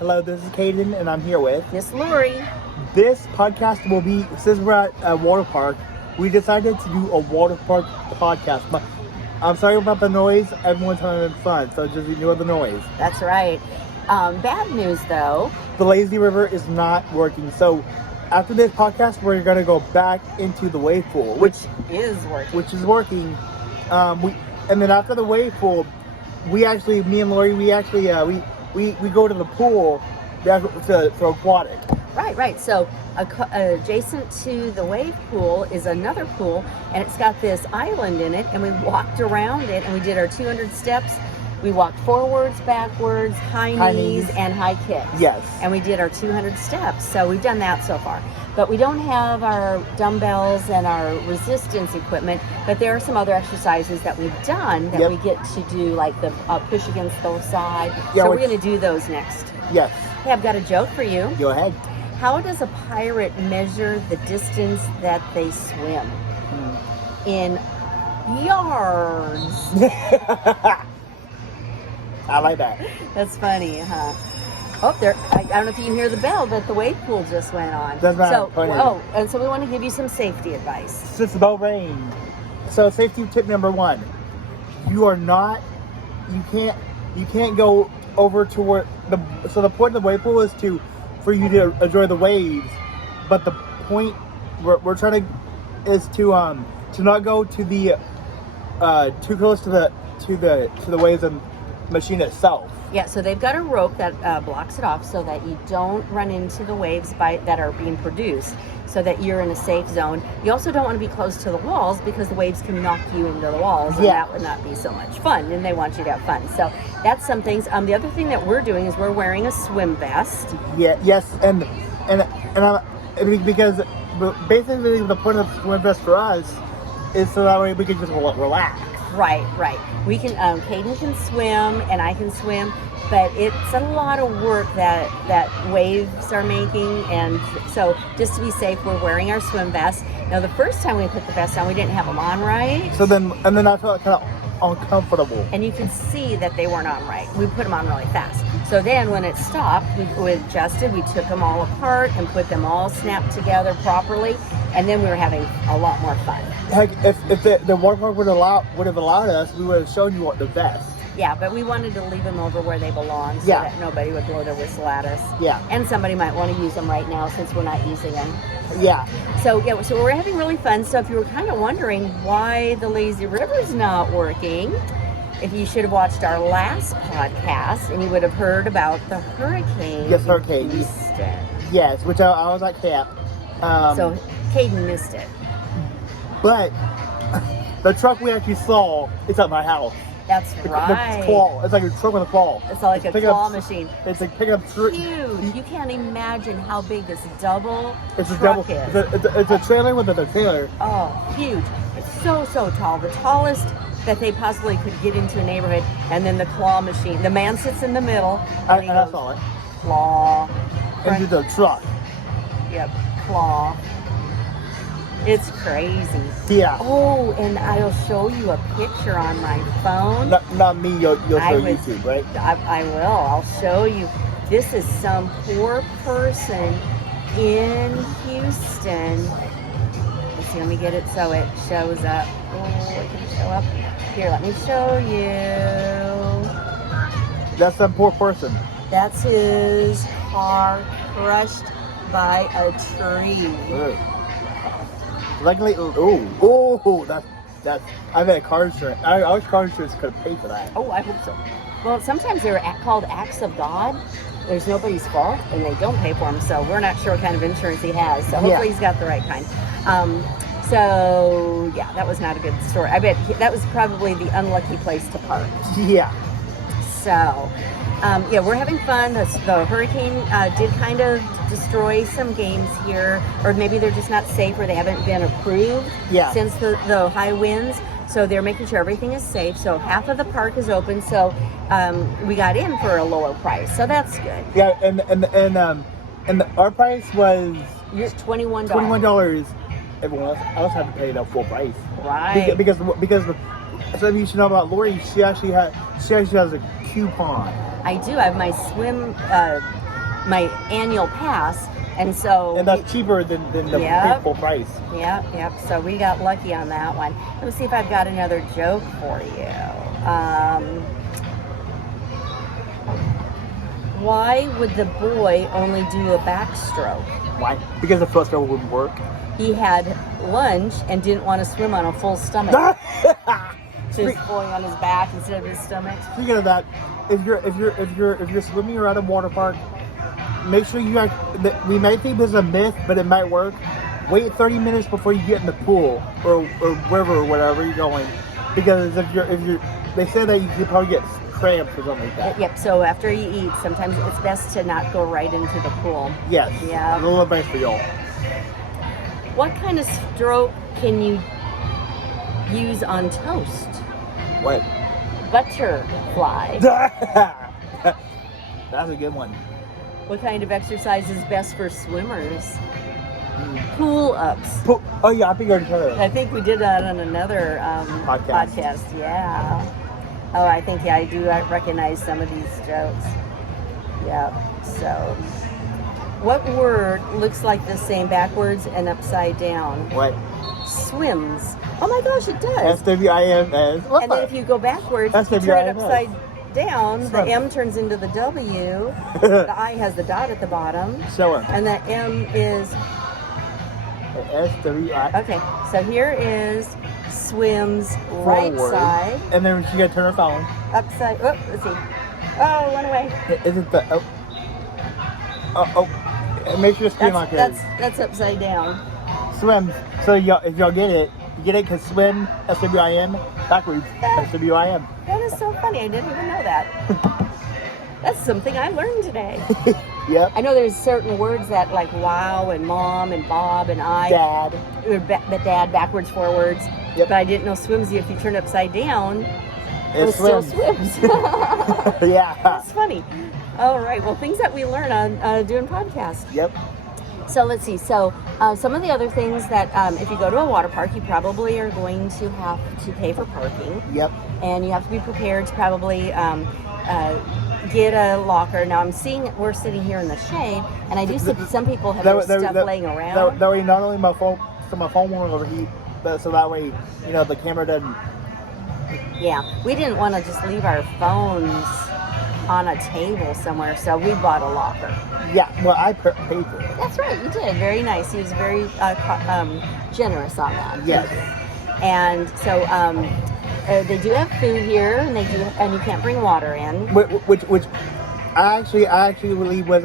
Hello, this is Caden, and I'm here with Miss Lori. This podcast will be, since we're at a water park, we decided to do a water park podcast. But I'm sorry about the noise. Everyone's having fun, so just ignore the noise. That's right. Bad news, though. The lazy river is not working. So after this podcast, we're going to go back into the wave pool, Which is working. And then after the wave pool, me and Lori, we go to the pool for aquatic. Right. So adjacent to the wave pool is another pool, and it's got this island in it, and we walked around it, and we did our 200 steps. We walked forwards, backwards, high knees, and high kicks. Yes. And we did our 200 steps. So we've done that so far. But we don't have our dumbbells and our resistance equipment, but there are some other exercises that we've done that we get to do, like the push against the side. Yeah, so we're going to do those next. Yes. Hey, I've got a joke for you. Go ahead. How does a pirate measure the distance that they swim? In yards. I like that. That's funny, huh? Oh, there! I don't know if you can hear the bell, but the wave pool just went on. That's right. And so we want to give you some safety advice. Since the bell rang. So safety tip number 1: you can't go over to where So the point of the wave pool is for you to enjoy the waves, but the point we're trying to is to not go to the too close to the waves and machine itself. Yeah, so they've got a rope that blocks it off so that you don't run into the waves that are being produced, so that you're in a safe zone. You also don't want to be close to the walls because the waves can knock you into the walls, and that would not be so much fun, and they want you to have fun. So that's some things. The other thing that we're doing is we're wearing a swim vest. Yeah, yes, and because basically the point of the swim vest for us is so that way we can just relax. Right. We can, Caden can swim and I can swim, but it's a lot of work that waves are making, and so just to be safe, we're wearing our swim vest. Now, the first time we put the vest on, we didn't have them on right. So then I felt kind of uncomfortable. And you could see that they weren't on right. We put them on really fast. So then when it stopped, we adjusted, we took them all apart and put them all snapped together properly, and then we were having a lot more fun. Heck, if the water park would have allowed us, we would have shown you what the vest. Yeah, but we wanted to leave them over where they belong so that nobody would blow their whistle at us. Yeah. And somebody might want to use them right now since we're not using them. Yeah. So we're having really fun. So if you were kind of wondering why the lazy river's not working, if you should have watched our last podcast, and you would have heard about the hurricane. Yes, hurricane. Houston. Yes, which I was at camp. So Caden missed it. But the truck we actually saw is at my house. That's right. The claw. It's like a truck with a claw. It's like a claw machine. It's like picking up. Huge. You can't imagine how big this double truck is. It's a trailer with a trailer. Oh, huge. It's so tall. The tallest that they possibly could get into a neighborhood. And then the claw machine. The man sits in the middle. And I saw it. Claw. Into the truck. Yep. Claw. It's crazy. Yeah. Oh, and I'll show you a picture on my phone. Not me. You'll show YouTube, right? I will. I'll show you. This is some poor person in Houston. Let's see. Let me get it so it shows up. Oh, it can show up. Here, let me show you. That's some poor person. That's his car crushed by a tree. Ugh. Luckily, that's. I bet car insurance. I wish car insurance could pay for that. Oh, I hope so. Well, sometimes they're called acts of God. There's nobody's fault, and they don't pay for them. So we're not sure what kind of insurance he has. So hopefully he's got the right kind. So yeah, that was not a good story. I bet that was probably the unlucky place to park. Yeah. So. We're having fun. The hurricane did kind of destroy some games here, or maybe they're just not safe, or they haven't been approved since the high winds. So they're making sure everything is safe. So half of the park is open. So we got in for a lower price. So that's good. Yeah, and our price was $21. $21. Everyone else had to pay the full price. Right. Because so you should know about Lori. She actually has a coupon. I do. I have my swim my annual pass, and so and that's cheaper than the full price. Yep. So we got lucky on that one. Let me see if I've got another joke for you. Why would the boy only do a backstroke? Why? Because the foot stroke wouldn't work. He had lunch and didn't want to swim on a full stomach. So he's going on his back instead of his stomach. Speaking of that, if you're swimming or at a water park, make sure you guys. We may think this is a myth, but it might work. Wait 30 minutes before you get in the pool or river or whatever you're going, because if you're they say that you could probably get cramps or something like that. Yep. So after you eat, sometimes it's best to not go right into the pool. Yes. Yeah. A little advice for y'all. What kind of stroke can you use on toast? What? Butterfly. That's a good one. What kind of exercise is best for swimmers? Pull-ups. Oh yeah, I think I already heard of I think we did that on another podcast. Yeah. Oh, I think I do recognize some of these jokes. Yeah. So, what word looks like the same backwards and upside down? What? Swims. Oh my gosh, it does. SWIMS. And then if you go backwards, you turn it upside down, the M turns into the W, the I has the dot at the bottom, Show him. and the M is... SWI. Okay, so here is swims right Forward. side. And then she got to turn her phone. Upside, oh, let's see. Oh, it went away. Is it the, make sure the screen lock is. That's upside down. Swim. So if y'all get it, you get it because swim, SWIM, backwards, SWIM. That is so funny. I didn't even know that. That's something I learned today. Yep. I know there's certain words that like wow and mom and Bob and I. Dad. Dad, backwards, forwards. Yep. But I didn't know swimsy, if you turn upside down, It still swims. swims. Yeah. That's funny. All right. Well, things that we learn on doing podcasts. Yep. So let's see. So some of the other things that if you go to a water park, you probably are going to have to pay for parking. Yep. And you have to be prepared to probably get a locker. Now I'm seeing we're sitting here in the shade, and I do see some people have their stuff laying around. That way, not only my phone won't overheat, but so that way, the camera doesn't. Yeah, we didn't want to just leave our phones on a table somewhere, so we bought a locker. Yeah, well, I paid for it. That's right, you did. Very nice. He was very generous on that. Yes. And so they do have food here, and and you can't bring water in. Which I actually was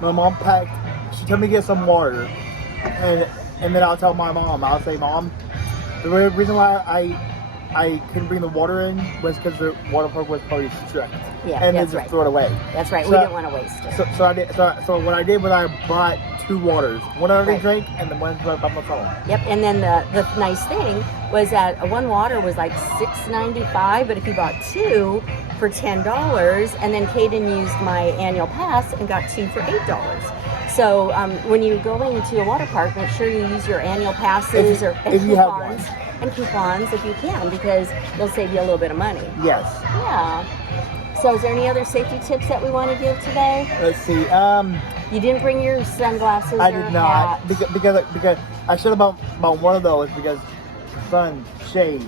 my mom packed. She told me to get some water, and then I'll tell my mom. I'll say, Mom, the reason why I couldn't bring the water in was because the water park was probably strict. Yeah, and that's then right. just throw it away. That's right. So, we didn't want to waste it. So I did. So what I did was I bought 2 waters. One I already Right. drank, and the one by my phone. Yep. And then the nice thing was that one water was like $6.95, but if you bought 2 for $10, and then Caden used my annual pass and got 2 for $8. So when you're going to a water park, make sure you use your annual passes if you have one. And coupons if you can, because they'll save you a little bit of money. Yes. Yeah. So is there any other safety tips that we want to give today? Let's see. You didn't bring your sunglasses I or did not hat. because I should have bought one of those because sun shade.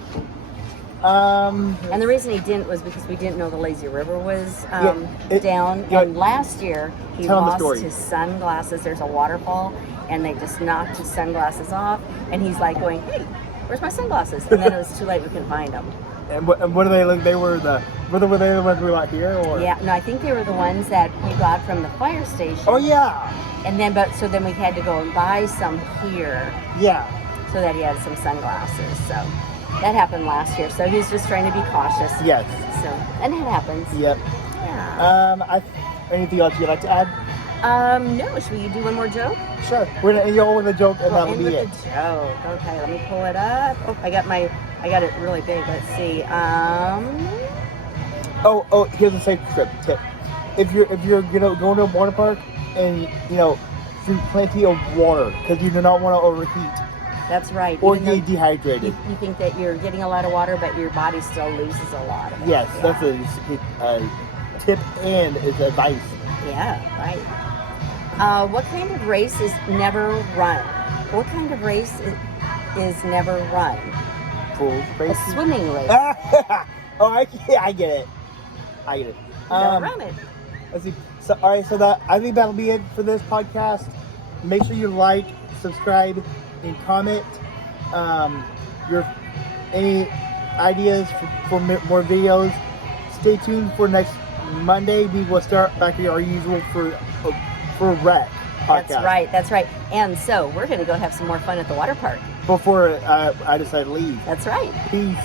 And the reason he didn't was because we didn't know the lazy river was down. Yeah. And last year he Tell him the lost story. his sunglasses. There's a waterfall, and they just knocked his sunglasses off. And he's like going, "Hey, where's my sunglasses?" And then it was too late. We couldn't find them. And what do they look? Were they the ones we got here, or? Yeah, no, I think they were the ones that we got from the fire station. Oh yeah. And then, so then we had to go and buy some here. Yeah. So that he had some sunglasses. So that happened last year. So he's just trying to be cautious. Yes. So, and it happens. Yep. Yeah. Anything else you'd like to add? No. Should we do one more joke? Sure. We're gonna end with a joke, and We'll that'll end be with it. the joke. Okay, let me pull it up. Oh, I got it really big. Let's see. Oh, here's a safe tip. If you're going to a water park and drink plenty of water because you do not want to overheat That's right. or Even though get dehydrated. You think that you're getting a lot of water, but your body still loses a lot of it. Yes, Yeah. that's tip and is advice. Yeah, right. What kind of race is never run? What kind of race is never run? Full race. A swimming race. Oh, I get it. I get it. You gotta run it. Let's see. So, all right. So I think that'll be it for this podcast. Make sure you like, subscribe, and comment. Any ideas for more videos? Stay tuned for next Monday. We will start back to our usual for rec podcast. That's right. And so we're gonna go have some more fun at the water park Before I decide to leave. That's right. Peace.